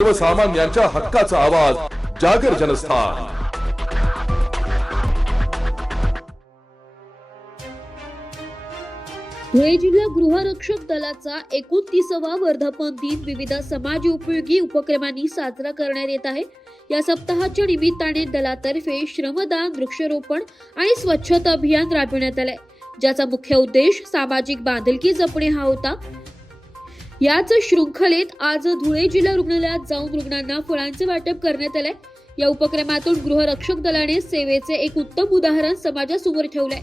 सर्वसामान्यांच्या हक्काचा आवाज जागर जनस्थान। धुळे जिल्हा गृहरक्षक दलाचा 29वा वर्धापन दिन विविध समाजोपयोगी उपक्रमांनी साजरा करण्यात येत आहे। या सप्ताहाच्या निमित्ताने दलातर्फे श्रमदान, वृक्षारोपण आणि स्वच्छता अभियान राबविण्यात आले, ज्याचा मुख्य उद्देश सामाजिक बांधिलकी जपणे हा होता। याच शृंखलेत आज धुळे जिल्हा रुग्णालयात जाऊन रुग्णांना फळांचे वाटप करण्यात आले। या उपक्रमातून गृहरक्षक दलाने सेवेचे एक उत्तम उदाहरण समाजासमोर ठेवले।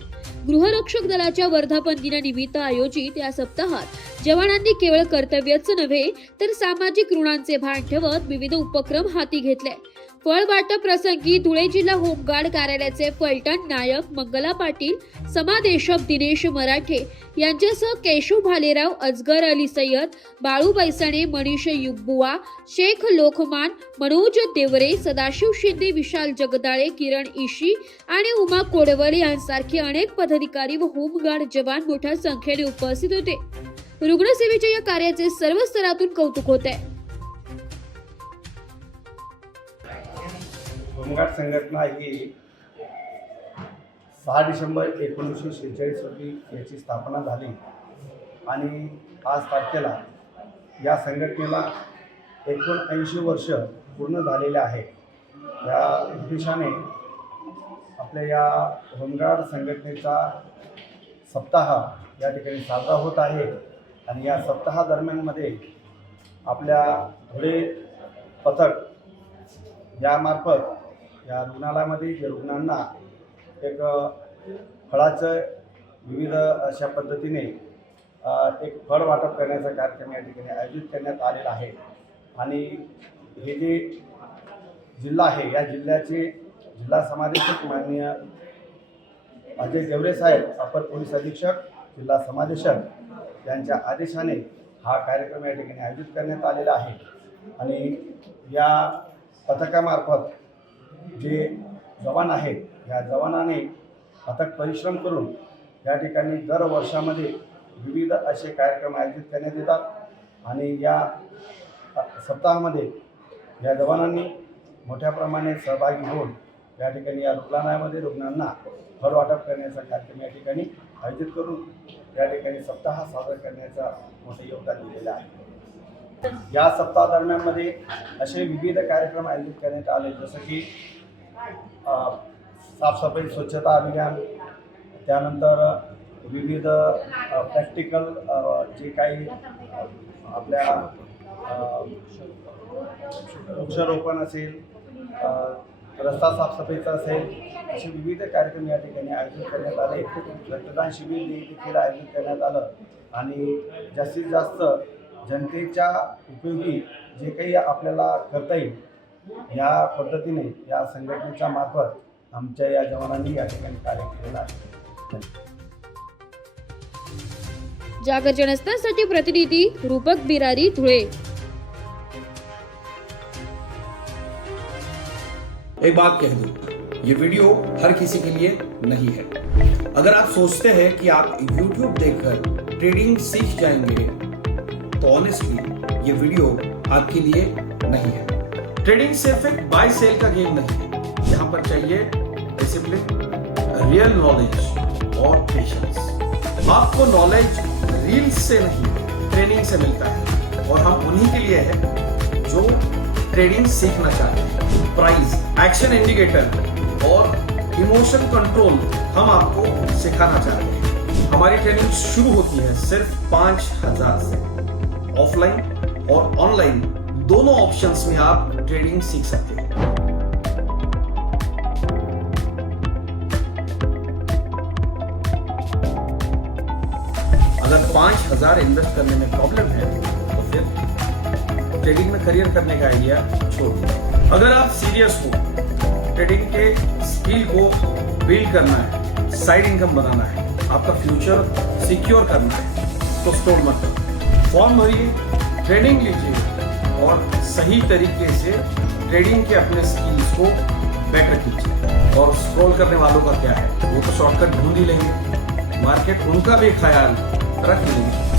गृहरक्षक दलाच्या वर्धापन दिनानिमित्त आयोजित या सप्ताहात जवानांनी केवळ कर्तव्याच नव्हे तर सामाजिक ऋणांचे भान ठेवत विविध उपक्रम हाती घेतले। फळ वाटप प्रसंगी धुळे जिल्हा होमगार्ड कार्यालयाचे फलटण नायक मंगला पाटील, समादेशक दिनेश मराठे यांच्यासह केशव भालेराव, अजगर अली सय्यद, बाळू बैसाणे, मनीष युगबुवा, शेख लोकमान, मनोज देवरे, सदाशिव शिंदे, विशाल जगदाळे, किरण इशी आणि उमा कोडवले यांसारखे अनेक पदाधिकारी व होमगार्ड जवान मोठ्या संख्येने उपस्थित होते। रुग्णसेवेच्या या कार्याचे सर्व स्तरातून कौतुक होते। होमगार्ड संघटना ही 6 डिसेंबर 1946 रोजी याची स्थापना झाली आणि आज तारखेला या संघटनेला 79 वर्ष पूर्ण झालेले आहे। या उद्देशाने आपल्या या होमगार्ड संघटनेचा सप्ताह या ठिकाणी साजरा होत आहे आणि या सप्ताहादरम्यानमध्ये आपल्या धुळे पथक यामार्फत या रुग्णालयामध्ये जे रुग्णांना एक फळाचं विविध अशा पद्धतीने एक फळ वाटप करण्याचा कार्यक्रम या ठिकाणी आयोजित करण्यात आलेला आहे। आणि हे जे जिल्हा आहे या जिल्ह्याचे जिल्हा समादेशक माननीय अजय देवरे साहेब, अपर पोलीस अधीक्षक, जिल्हा समादेशक यांच्या आदेशाने हा कार्यक्रम या ठिकाणी आयोजित करण्यात आलेला आहे। आणि या पथकामार्फत जे जवान आहेत या जवानाने अथक परिश्रम करून या ठिकाणी दर वर्षामध्ये विविध असे कार्यक्रम आयोजित करण्यात येतात आणि या सप्ताहामध्ये या जवानांनी मोठ्या प्रमाणात सहभागी होऊन या ठिकाणी या रुग्णालयामध्ये रुग्णांना फळ वाटप करण्याचा कार्यक्रम या ठिकाणी आयोजित करून या ठिकाणी सप्ताह साजरा करण्याचा मोठे योगदान दिलेलं आहे। या सप्ताहादरम्यानमध्ये असे विविध कार्यक्रम आयोजित करण्यात आले, जसं की साफसफाई स्वच्छता अभियान, त्यानंतर विविध प्रॅक्टिकल जे काही आपल्या वृक्षारोपण असेल, रस्ता साफसफाईचा असेल, असे विविध कार्यक्रम या ठिकाणी आयोजित करण्यात आले। रक्तदान शिबिर देखील आयोजित करण्यात आलं आणि जास्तीत जास्त जनतेच्या उपयोगी जे काही आपल्याला करता येईल या पद्धतीने या संघटनेच्या मार्फत आमच्या या जवानांनी या ठिकाणी कार्य केलेलं आहे। जागर जनस्थानसाठी प्रतिनिधी रूपक बिरारी, धुळे। एक बात कह दूं, ये वीडियो हर किसी के लिए नहीं है। अगर आप सोचते हैं कि आप YouTube देखकर ट्रेडिंग सीख जाएंगे तो ऑनेस्टली ये वीडियो आपके लिए नहीं है। ट्रेडिंग सिर्फ एक बाय सेल का गेम नहीं है। यहाँ पर चाहिए डिसिप्लिन, रियल नॉलेज और पेशेंस। आपको नॉलेज रील्स से नहीं ट्रेनिंग से मिलता है और हम उन्हीं के लिए हैं जो ट्रेडिंग सीखना चाहते हैं। प्राइस, एक्शन इंडिकेटर और इमोशन कंट्रोल हम आपको सिखाना चाहते हैं। हमारी ट्रेनिंग शुरू होती है सिर्फ 5000 से। ऑफलाइन और ऑनलाइन दोनों ऑप्शंस में आप ट्रेडिंग सीख सकते हैं। अगर 5000 इन्वेस्ट करने में प्रॉब्लम है तो फिर ट्रेडिंग में करियर करने का आइडिया छोड़ दीजिए। अगर आप सीरियस हो, ट्रेडिंग के स्किल को बिल्ड करना है, साइड इनकम बनाना है, आपका फ्यूचर सिक्योर करना है, तो स्टॉप मत करो। फॉर्म भरिए, ट्रेनिंग लीजिए और सही तरीके से ट्रेडिंग के अपने स्किल्स को बेटर कीजिए। और स्क्रॉल करने वालों का क्या है, वो तो शॉर्टकट ढूंढ ही लेंगे, मार्केट उनका भी ख्याल रख लेंगे।